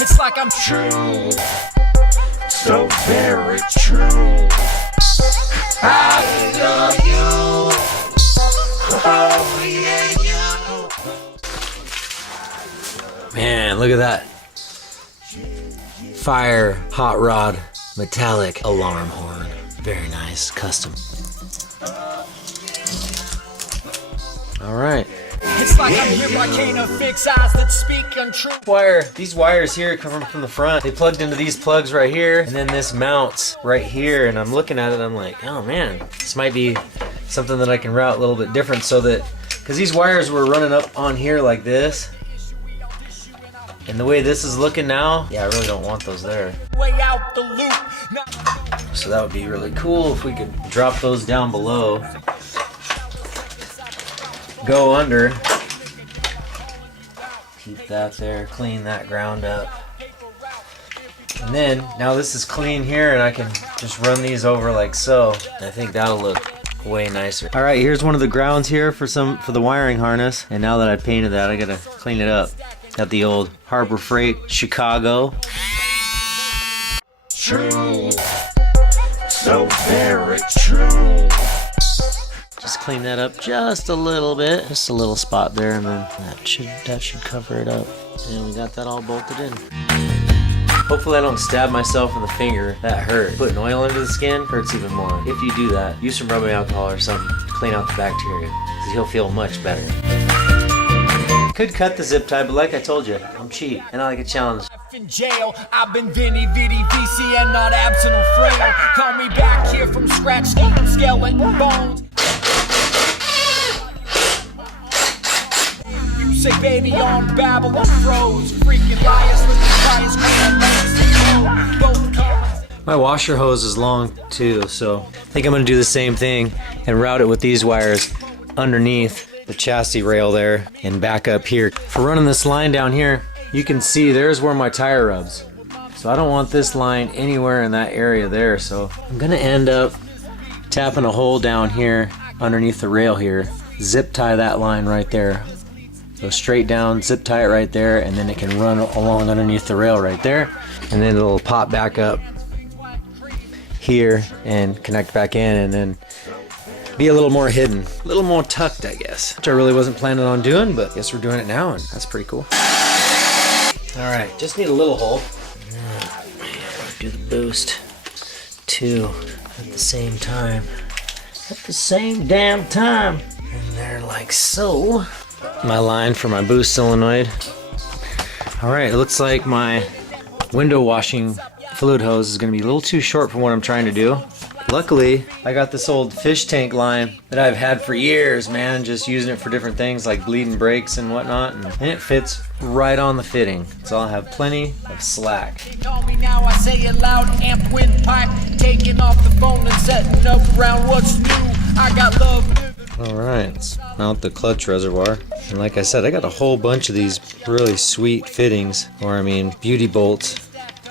It's like I'm true, so very true. I love you, oh yeah, you. Man, look at that. Fire hot rod metallic alarm horn. Very nice, custom. All right. It's like I'm here, I can't fix eyes that speak untrue. These wires here come from the front. They plugged into these plugs right here, and then this mounts right here, and I'm looking at it, I'm like, oh man, this might be something that I can route a little bit different so that, because these wires were running up on here like this, and the way this is looking now, yeah, I really don't want those there. Way out the loop. So that would be really cool if we could drop those down below. Go under, keep that there, clean that ground up. And then, now this is clean here and I can just run these over like so. I think that'll look way nicer. All right, here's one of the grounds here for the wiring harness. And now that I painted that, I gotta clean it up. Got the old Harbor Freight Chicago. True, so very true. Just clean that up just a little bit, just a little spot there, and then that should cover it up. And we got that all bolted in. Hopefully I don't stab myself in the finger. That hurt. Putting oil into the skin hurts even more. If you do that, use some rubbing alcohol or something to clean out the bacteria, because you'll feel much better. Could cut the zip tie, but like I told you, I'm cheap and I like a challenge. In jail, I've been Vinny, Vitty, VC, and not absent or frail. Call me back here from scratch, skeleton bones. You say baby on Babylon froze, freaking liars with the bias. My washer hose is long too, so I think I'm gonna do the same thing and route it with these wires underneath the chassis rail there and back up here. For running this line down here, you can see there's where my tire rubs. So I don't want this line anywhere in that area there, so I'm gonna end up tapping a hole down here underneath the rail here, zip tie that line right there. Go straight down, zip tie it right there, and then it can run along underneath the rail right there, and then it'll pop back up here and connect back in, and then be a little more hidden, a little more tucked, I guess, which I really wasn't planning on doing, but I guess we're doing it now, and that's pretty cool. All right, just need a little hole. Do the boost two at the same time. At the same damn time. And they're like so. My line for my boost solenoid. All right, it looks like my window washing fluid hose is gonna be a little too short for what I'm trying to do. Luckily, I got this old fish tank line that I've had for years, man, just using it for different things like bleeding brakes and whatnot, and it fits right on the fitting, so I'll have plenty of slack. Call me now, I say it loud, amp windpipe, taking off the phone and setting up around what's new. I got love. All right, let's mount the clutch reservoir. And like I said, I got a whole bunch of these really sweet fittings, or I mean beauty bolts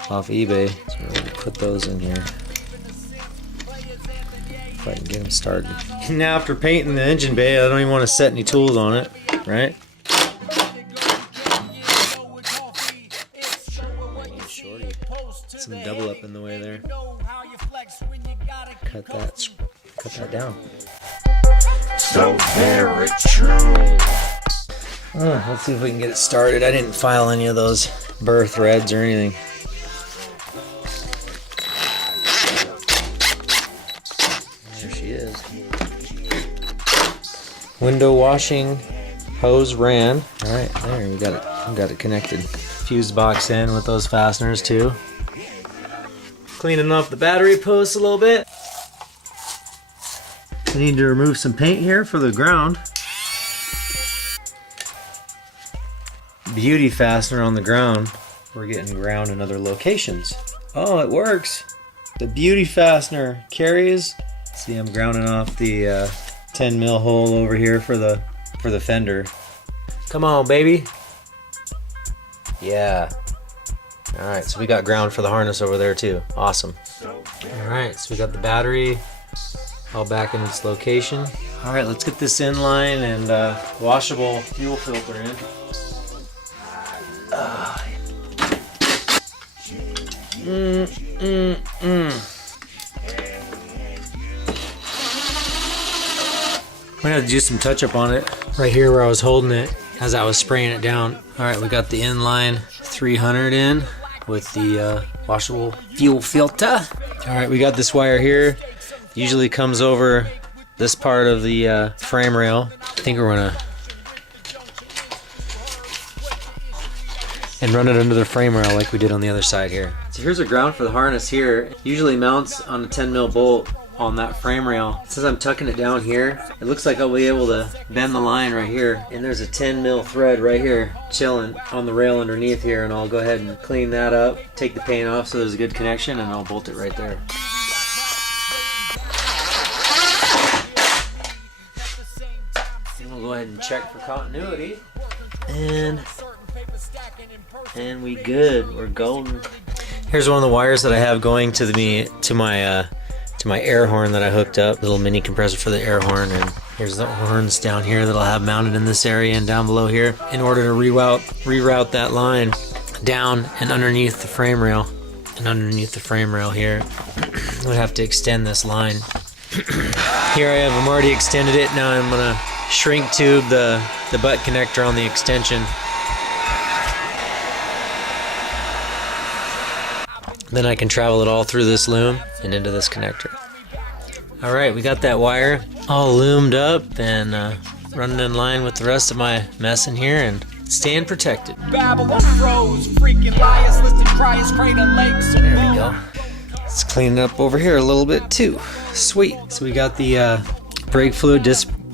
off eBay. So we're gonna put those in here. If I can get them started. Now after painting the engine bay, I don't even want to set any tools on it, right? Shorty, some double up in the way there. Cut that down. So very true. Let's see if we can get it started. I didn't file any of those burr threads or anything. There she is. Window washing hose ran. All right, there we got it Got it connected. Fuse box in with those fasteners too. Cleaning off the battery posts a little bit. I need to remove some paint here for the ground. Beauty fastener on the ground. We're getting ground in other locations. Oh, it works. The beauty fastener carries. See, I'm grounding off the 10 mil hole over here for the fender. Come on, baby. Yeah. All right, so we got ground for the harness over there too. Awesome. All right, so we got the battery all back in its location. All right, let's get this inline and washable fuel filter in. I'm gonna have to do some touch up on it right here where I was holding it as I was spraying it down. All right, we got the inline 300 in with the washable fuel filter. All right, we got this wire here. Usually comes over this part of the frame rail. I think we're gonna and run it under the frame rail like we did on the other side here. So here's a ground for the harness here. It usually mounts on a 10 mil bolt on that frame rail. Since I'm tucking it down here, it looks like I'll be able to bend the line right here. And there's a 10 mil thread right here chilling on the rail underneath here, and I'll go ahead and clean that up, take the paint off so there's a good connection, and I'll bolt it right there. And we'll go ahead and check for continuity. And we good. We're golden. Here's one of the wires that I have going to my air horn that I hooked up. Little mini compressor for the air horn, and here's the horns down here that I'll have mounted in this area and down below here in order to reroute that line down and underneath the frame rail. And underneath the frame rail here, I'm gonna have to extend this line. Here I have them already extended it. Now I'm gonna shrink tube the butt connector on the extension. Then I can travel it all through this loom and into this connector. All right, we got that wire all loomed up and running in line with the rest of my mess in here and staying protected. Babylon froze, freaking liars, listed criers, crater lakes. There we go. Let's clean it up over here a little bit too. Sweet. So we got the brake fluid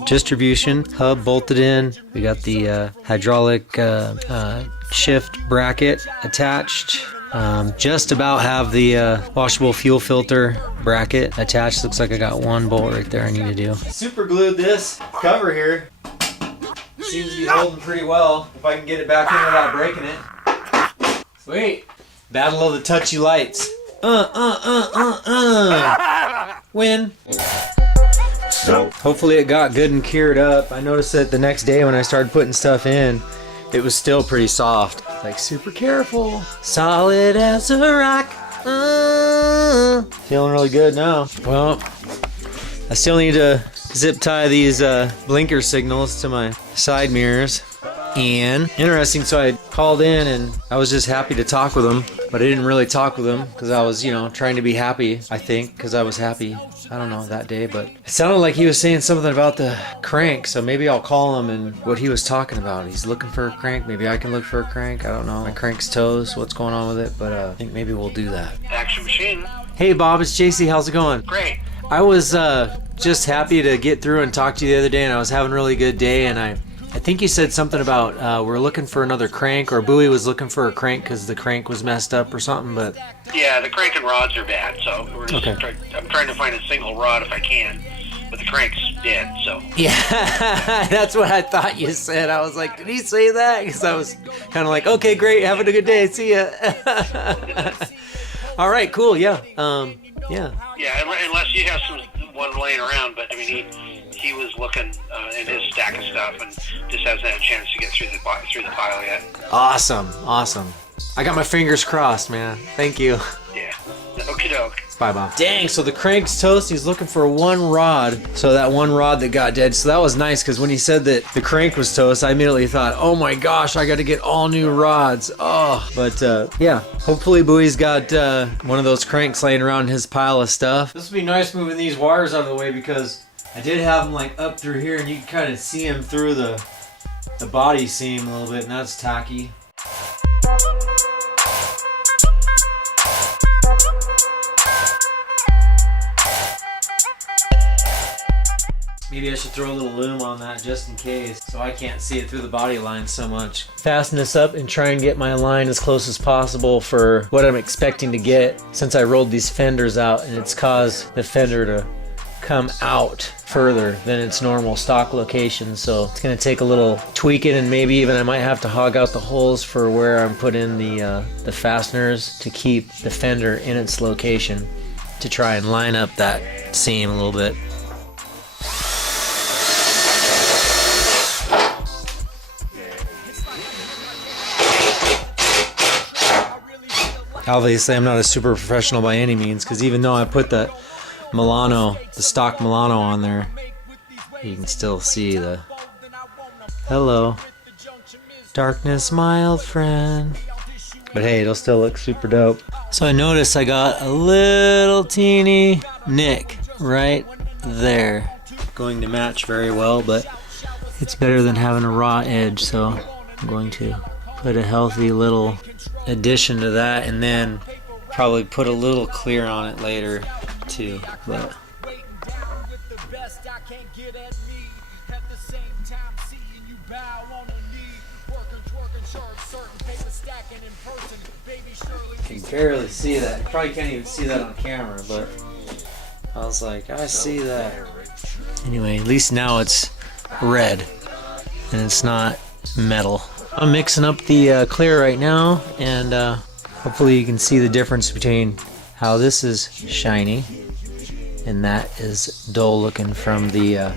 distribution hub bolted in. We got the hydraulic shift bracket attached. Just about have the washable fuel filter bracket attached. Looks like I got one bolt right there I need to do. Super glued this cover here. Seems to be holding pretty well. If I can get it back in without breaking it. Sweet. Battle of the touchy lights. Win. Hopefully it got good and cured up. I noticed that the next day when I started putting stuff in, it was still pretty soft. Like super careful. Solid as a rock. Feeling really good now. Well, I still need to zip tie these blinker signals to my side mirrors. And interesting, so I called in and I was just happy to talk with him, but I didn't really talk with him because I was, trying to be happy, I think, because I was happy. I don't know, that day, but it sounded like he was saying something about the crank, so maybe I'll call him and what he was talking about. He's looking for a crank. Maybe I can look for a crank. I don't know. My crank's toast. What's going on with it? But I think maybe we'll do that. Action Machine. Hey, Bob, it's JC. How's it going? Great. I was just happy to get through and talk to you the other day, and I was having a really good day, and I think you said something about we're looking for another crank, or Bowie was looking for a crank because the crank was messed up or something, but... Yeah, the crank and rods are bad, so we're just I'm trying to find a single rod if I can, but the crank's dead, so... Yeah, that's what I thought you said. I was like, did he say that? Because I was kind of like, okay, great, having a good day, see ya. All right, cool, yeah. Yeah, unless you have one laying around, but I mean, he was looking in his stack of stuff and just hasn't had a chance to get through the pile yet. Awesome. I got my fingers crossed, man. Thank you. Yeah. Okie doke. Bye, Bob. Dang, so the crank's toast. He's looking for one rod. So that one rod that got dead. So that was nice because when he said that the crank was toast, I immediately thought, oh my gosh, I got to get all new rods. Oh, but yeah, hopefully Bowie's got one of those cranks laying around in his pile of stuff. This would be nice moving these wires out of the way because I did have them like up through here and you can kind of see them through the body seam a little bit, and that's tacky. Maybe I should throw a little loom on that just in case, so I can't see it through the body line so much. Fasten this up and try and get my line as close as possible for what I'm expecting to get, since I rolled these fenders out and it's caused the fender to come out further than its normal stock location. So it's gonna take a little tweaking, and maybe even I might have to hog out the holes for where I'm putting the fasteners to keep the fender in its location, to try and line up that seam a little bit. Obviously, I'm not a super professional by any means, because even though I put the Milano, the stock Milano on there, you can still see the hello, darkness, my old friend. But hey, it'll still look super dope. So I noticed I got a little teeny nick right there. Going to match very well, but it's better than having a raw edge, so I'm going to put a healthy little addition to that, and then probably put a little clear on it later too. But you can barely see that. You probably can't even see that on camera, but I was like, I see that. Anyway, at least now it's red and it's not metal. I'm mixing up the clear right now, and hopefully you can see the difference between how this is shiny and that is dull looking from the